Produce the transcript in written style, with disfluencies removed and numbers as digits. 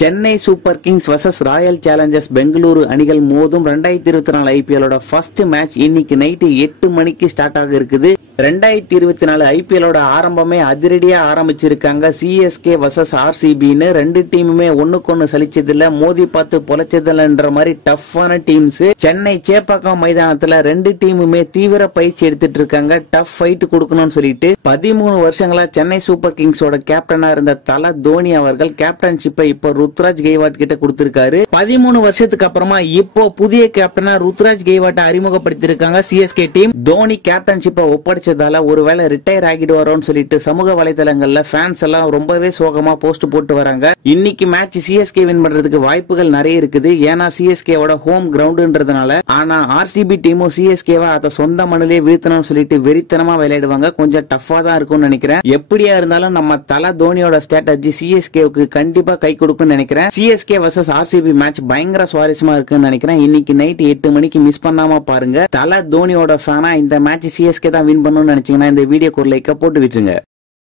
Chennai super Kings versus Royal Challengers Bengaluru அணிகள் மோதும் 2024 ஐபிஎலோட first match இன்னைக்கு நைட்டு 8 மணிக்கு ஸ்டார்ட் ஆக இருக்குது. 2024 ஐபிஎலோட ஆரம்பமே அதிரடியா ஆரம்பிச்சிருக்காங்க. சிஎஸ்கே வர்சஸ் ஆர்சிபின்னு ரெண்டு டீமுமே ஒண்ணுக்கொன்னு சலிச்சதில்ல, மோதி பார்த்து பொழைச்சதில்லன்ற மாதிரி டஃப்பான டீம்ஸ். சென்னை சேப்பாக்கம் மைதானத்துல ரெண்டு டீமுமே தீவிர பயிற்சி எடுத்துட்டு இருக்காங்க, டஃப் ஃபைட் கொடுக்கணும்னு சொல்லிட்டு. 13 வருஷங்களா சென்னை சூப்பர் கிங்ஸோட கேப்டனா இருந்த தல தோனி அவர்கள் கேப்டன்ஷிப்பை இப்போ ருத்ராஜ் கெய்வாட் கிட்ட கொடுத்திருக்காரு. 13 வருஷத்துக்கு அப்புறமா இப்போ புதிய கேப்டனா ருத்ராஜ் கெய்வாட்டை அறிமுகப்படுத்திருக்காங்க சிஎஸ்கே டீம். தோனி கேப்டன்ஷிப்பை ஒப்படைச்சதால ஒருவேளை ரிட்டையர் ஆகிடுவாரோன்னு சொல்லிட்டு சமூக வலைதளங்கள்ல ஃபேன்ஸ் எல்லாம் ரொம்பவே சோகமா போஸ்ட் போட்டு வராங்க. இன்னைக்கு மேட்ச் சிஎஸ்கே வின் பண்றதுக்கு வாய்ப்புகள் நிறைய இருக்குது, ஏன்னா சிஎஸ்கேவோட ஹோம் கிரவுண்ட்ன்றதுனால. ஆனா ஆர்சிபி டீமும் சிஎஸ்கேவை அதை சொந்த மண்ணிலே வீழ்த்தணும்னு சொல்லிட்டு வெறித்தனமா விளையாடுவாங்க. கொஞ்சம் டஃபா தான் இருக்கும்னு நினைக்கிறேன். எப்படியா இருந்தாலும் நம்ம தல தோனியோட ஸ்ட்ராட்டஜி சிஎஸ்கேவுக்கு கண்டிப்பா கை கொடுக்கும் நினைக்கிறேன். சிஎஸ்கே வர்சஸ் ஆர்சிபி மேட்ச் பயங்கர சுவாரஸ்யமா இருக்குன்னு நினைக்கிறேன். இன்னைக்கு நைட் 8 மணிக்கு மிஸ் பண்ணாம பாருங்க. தல தோனியோட ஃபேனா இந்த மேட்ச் சிஎஸ்கே தான் வின் பண்ணணும்னு நினைச்சீங்கன்னா இந்த வீடியோக்கு ஒரு லைக் போட்டு விட்டுருங்க.